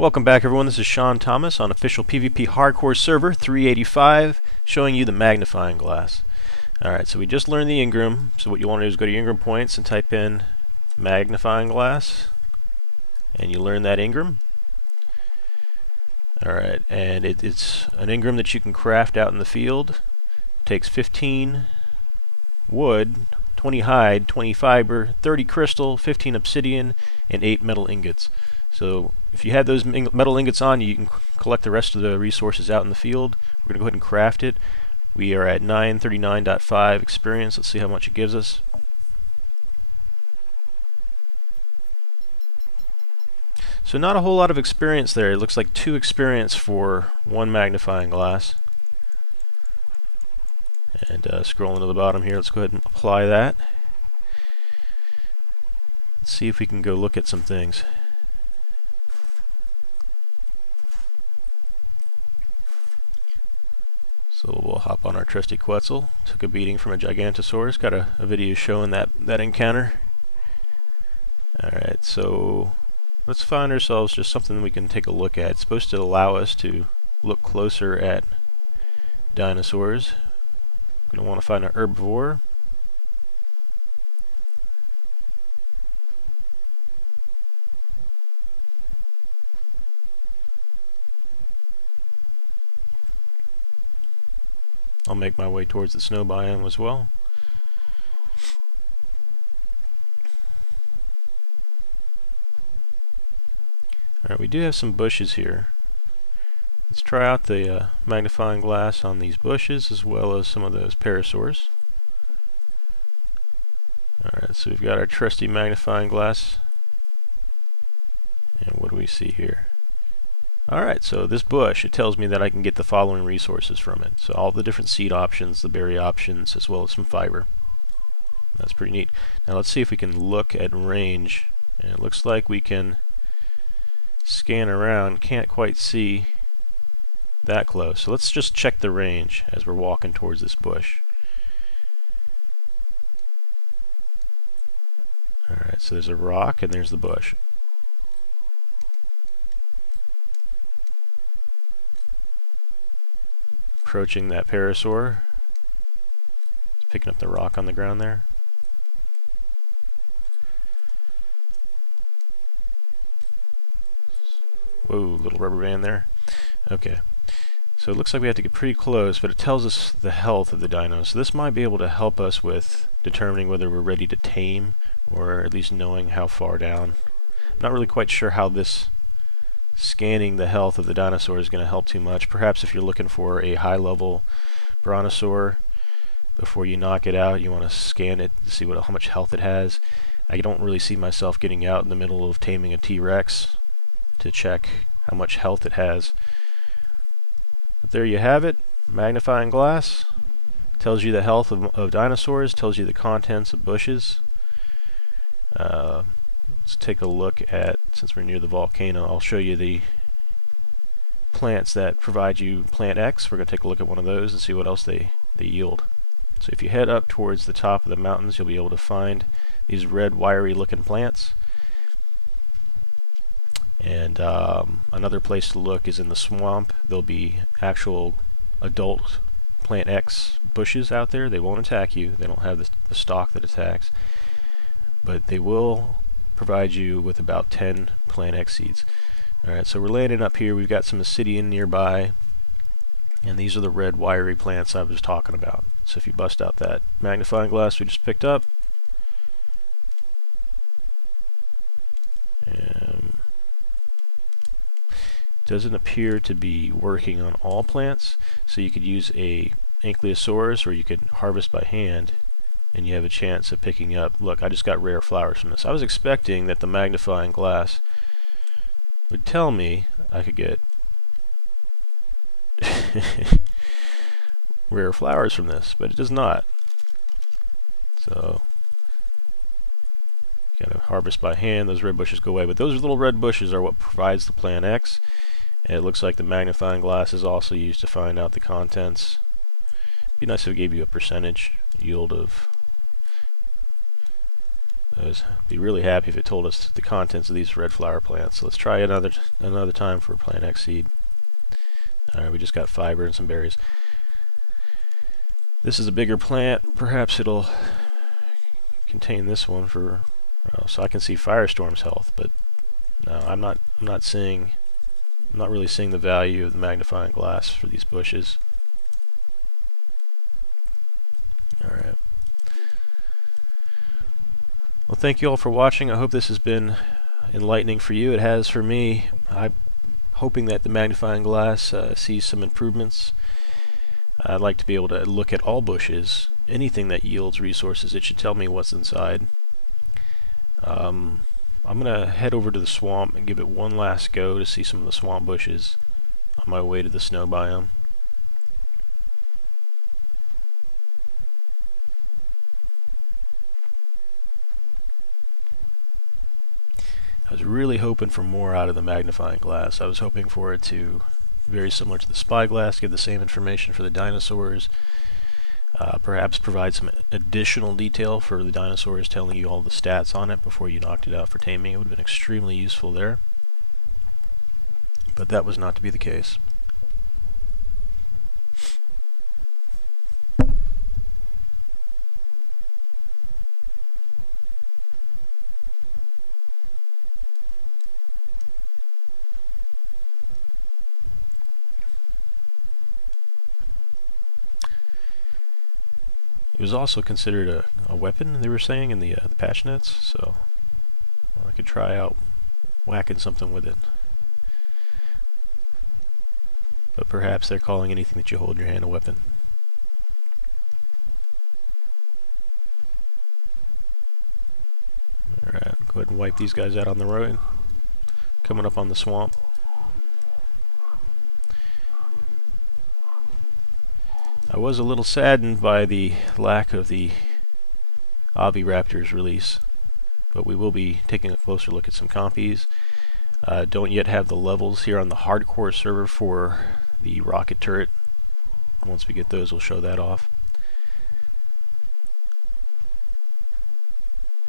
Welcome back everyone, this is SeanThomas on official PvP hardcore server 385 showing you the magnifying glass. Alright, so we just learned the engram, so what you want to do is go to your engram points and type in magnifying glass and you learn that engram. Alright, and it's an engram that you can craft out in the field. It takes 15 wood, 20 hide, 20 fiber, 30 crystal, 15 obsidian, and 8 metal ingots. So if you have those metal ingots on you, can collect the rest of the resources out in the field. We're going to go ahead and craft it. We are at 939.5 experience. Let's see how much it gives us. So not a whole lot of experience there. It looks like 2 experience for 1 magnifying glass. And scrolling to the bottom here, let's go ahead and apply that. Let's see if we can go look at some things. So we'll hop on our trusty Quetzal. Took a beating from a Gigantosaurus. Got a video showing that encounter. Alright, so let's find ourselves just something we can take a look at. It's supposed to allow us to look closer at dinosaurs. We're going to want to find an herbivore. I'll make my way towards the snow biome as well. Alright, we do have some bushes here. Let's try out the magnifying glass on these bushes as well as some of those parasaurs. Alright, so we've got our trusty magnifying glass. And what do we see here? Alright, so this bush, it tells me that I can get the following resources from it. So all the different seed options, the berry options, as well as some fiber. That's pretty neat. Now let's see if we can look at range. And it looks like we can scan around. Can't quite see that close. So let's just check the range as we're walking towards this bush. Alright, so there's a rock and there's the bush. Approaching that parasaur. It's picking up the rock on the ground there. Whoa, little rubber band there. Okay. So it looks like we have to get pretty close, but it tells us the health of the dino. So this might be able to help us with determining whether we're ready to tame, or at least knowing how far down. I'm not really quite sure how this scanning the health of the dinosaur is going to help too much. Perhaps if you're looking for a high-level brontosaur, before you knock it out, you want to scan it to see how much health it has. I don't really see myself getting out in the middle of taming a T-Rex to check how much health it has. But there you have it. Magnifying glass tells you the health of dinosaurs, tells you the contents of bushes. Let's take a look at, since we're near the volcano, I'll show you the plants that provide you plant X. We're going to take a look at one of those and see what else they yield. So if you head up towards the top of the mountains, you'll be able to find these red wiry looking plants. And another place to look is in the swamp. There'll be actual adult plant X bushes out there. They won't attack you. They don't have the stalk that attacks. But they will provide you with about 10 plant X seeds. Alright, so we're landing up here. We've got some obsidian nearby. And these are the red wiry plants I was talking about. So if you bust out that magnifying glass we just picked up, doesn't appear to be working on all plants, so you could use a ankylosaurus or you could harvest by hand and you have a chance of picking up. Look, I just got rare flowers from this. I was expecting that the magnifying glass would tell me I could get rare flowers from this, but it does not. So gotta harvest by hand. Those red bushes go away, but those little red bushes are what provides the plant X. And it looks like the magnifying glass is also used to find out the contents. It'd be nice if it gave you a percentage yield of I'd be really happy if it told us the contents of these red flower plants. So let's try another time for plant X seed. Alright, we just got fiber and some berries. This is a bigger plant. Perhaps it'll contain this one for... so I can see Firestorm's health, but no, I'm not really seeing the value of the magnifying glass for these bushes. Alright. Well, thank you all for watching. I hope this has been enlightening for you. It has for me. I'm hoping that the magnifying glass sees some improvements. I'd like to be able to look at all bushes, anything that yields resources. It should tell me what's inside. I'm going to head over to the swamp and give it one last go to see some of the swamp bushes on my way to the snow biome. I was really hoping for more out of the magnifying glass. I was hoping for it to, very similar to the spyglass, give the same information for the dinosaurs. Perhaps provide some additional detail for the dinosaurs, telling you all the stats on it before you knocked it out for taming. It would have been extremely useful there. But that was not to be the case. It was also considered a weapon, they were saying, in the patch notes, so I could try out whacking something with it. But perhaps they're calling anything that you hold in your hand a weapon. Alright, go ahead and wipe these guys out on the road. Coming up on the swamp. I was a little saddened by the lack of the Oviraptors release, but we will be taking a closer look at some compies. Don't yet have the levels here on the hardcore server for the rocket turret. Once we get those, we'll show that off.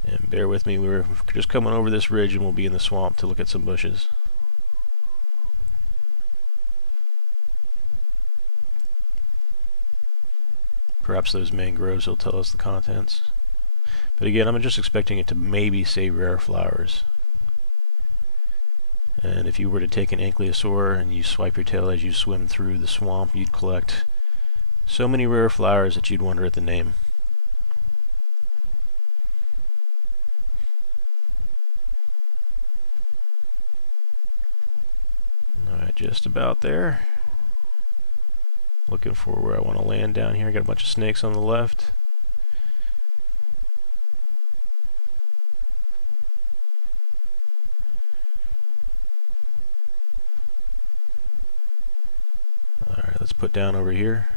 And bear with me, we're just coming over this ridge and we'll be in the swamp to look at some bushes. Perhaps those mangroves will tell us the contents. But again, I'm just expecting it to maybe say rare flowers. And if you were to take an ankylosaur and you swipe your tail as you swim through the swamp, you'd collect so many rare flowers that you'd wonder at the name. Alright, just about there. Looking for where I want to land down here. Got a bunch of snakes on the left. Alright, let's put down over here.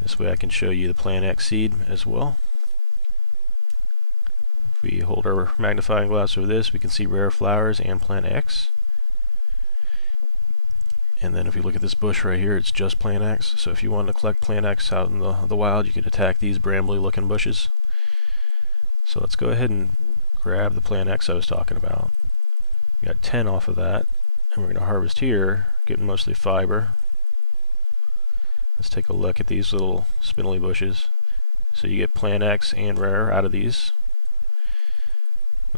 This way I can show you the plant X seed as well. If we hold our magnifying glass over this, we can see rare flowers and plant X. And then if you look at this bush right here, it's just plant X. So if you wanted to collect plant X out in the wild, you could attack these brambly looking bushes. So let's go ahead and grab the plant X I was talking about. We got 10 off of that, and we're going to harvest here, getting mostly fiber. Let's take a look at these little spindly bushes. So you get plant X and rare out of these.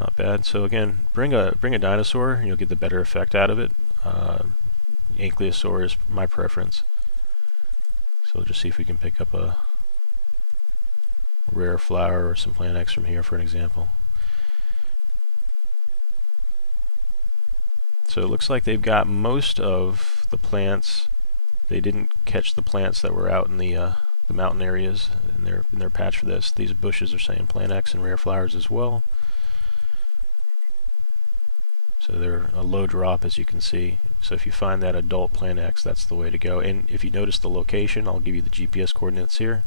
Not bad. So again, bring a dinosaur, and you'll get the better effect out of it. Ankylosaur is my preference. So we'll just see if we can pick up a rare flower or some plant X from here for an example. So it looks like they've got most of the plants. They didn't catch the plants that were out in the mountain areas in their patch for this. These bushes are saying plant X and rare flowers as well. So they're a low drop, as you can see. So if you find that adult plant X, that's the way to go. And if you notice the location, I'll give you the GPS coordinates here.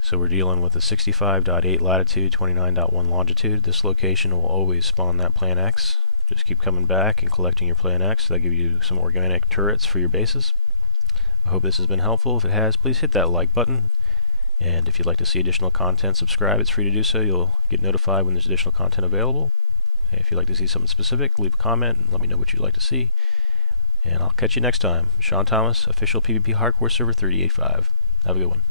So we're dealing with a 65.8 latitude, 29.1 longitude. This location will always spawn that plant X. Just keep coming back and collecting your plant X. That'll give you some organic turrets for your bases. I hope this has been helpful. If it has, please hit that like button. And if you'd like to see additional content, subscribe. It's free to do so. You'll get notified when there's additional content available. If you'd like to see something specific, leave a comment and let me know what you'd like to see. And I'll catch you next time. SeanThomas, official PvP Hardcore Server 38.5. Have a good one.